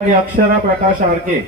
अक्षरा प्रकाश RK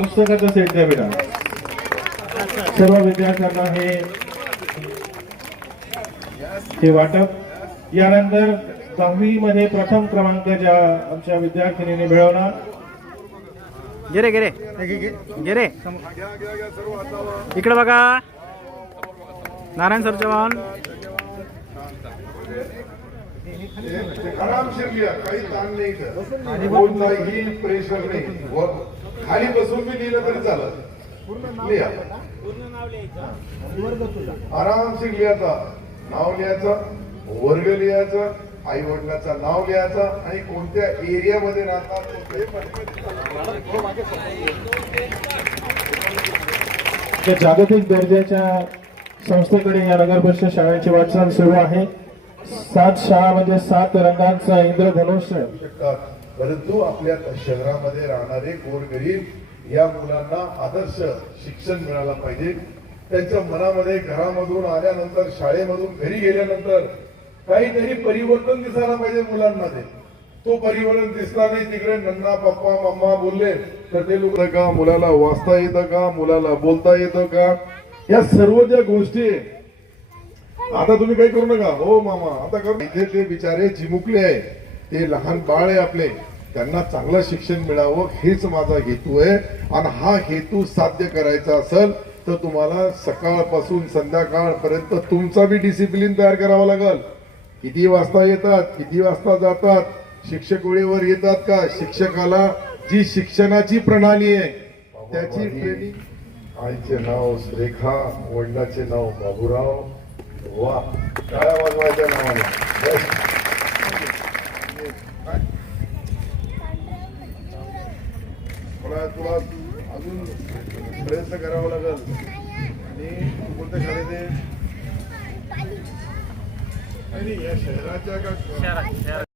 पुस्तकाचं set द्या बेटा. सर्व विद्यार्थ्यांना हे वाटप. यानंतर 10वी मध्ये प्रथम क्रमांक ज्या आमच्या विद्यार्थिनीने मिळवला. गेरे गेरे गेरे इकडे बघा. नारायण सर चव्हाण आरामशीर लिहा, काही ताण नाही, कोणताही प्रेशर नाही. खाली बसून मी लिहिलं तरी चालत. लिहा, आरामशीर लिहायचा. नाव लिहायचं, वर्ग लिहायचं, आई वडिलांचं नाव लिहायचं आणि कोणत्या एरियामध्ये राहतात. जागतिक दर्जाच्या संस्थेकडे या नगर परिषद शाळेची वाटचाल सुरू आहे. 7 शाळा म्हणजे 7 रंगांचा इंद्रधनुष्य. परंतु आपल्या शहरामध्ये राहणारे गोरगरीब या मुलांना आदर्श शिक्षण मिळालं पाहिजे. त्यांच्या मनामध्ये घरामधून आल्यानंतर, शाळेमधून घरी गेल्यानंतर काहीतरी परिवर्तन दिसायला पाहिजे मुलांमध्ये. तो परिवर्तन दिसला नाही. तिकडे नन्ना पप्पा मम्मा बोलले तर ते लोक का, मुलाला वाचता येतं का, मुलाला बोलता येतं का, या सर्व ज्या गोष्टी आता तुम्ही काही करू नका. हो मामा आता करू. इथे ते बिचारे चिमुकले आहे, ते लहान बाळ आहे आपले, त्यांना चांगलं शिक्षण मिळावं हेच माझा हेतू आहे. आणि हा हेतू साध्य करायचा असेल तर तुम्हाला सकाळपासून संध्याकाळपर्यंत तुमचा बी डिसिप्लिन तयार करावा लागेल. किती वाजता येतात, किती वाजता जातात, शिक्षक वेळेवर येतात का, शिक्षकाला जी शिक्षणाची प्रणाली आहे त्याची ट्रेनिंग. आईचे नाव रेखा, वडिलाचे नाव बाबूराव. वा, टाळ्या वाजवायच्या नावाने. तुला अजून प्रयत्न करावा लागेल. आणि कोणत्या शाळेत आहे? या शहराच्या का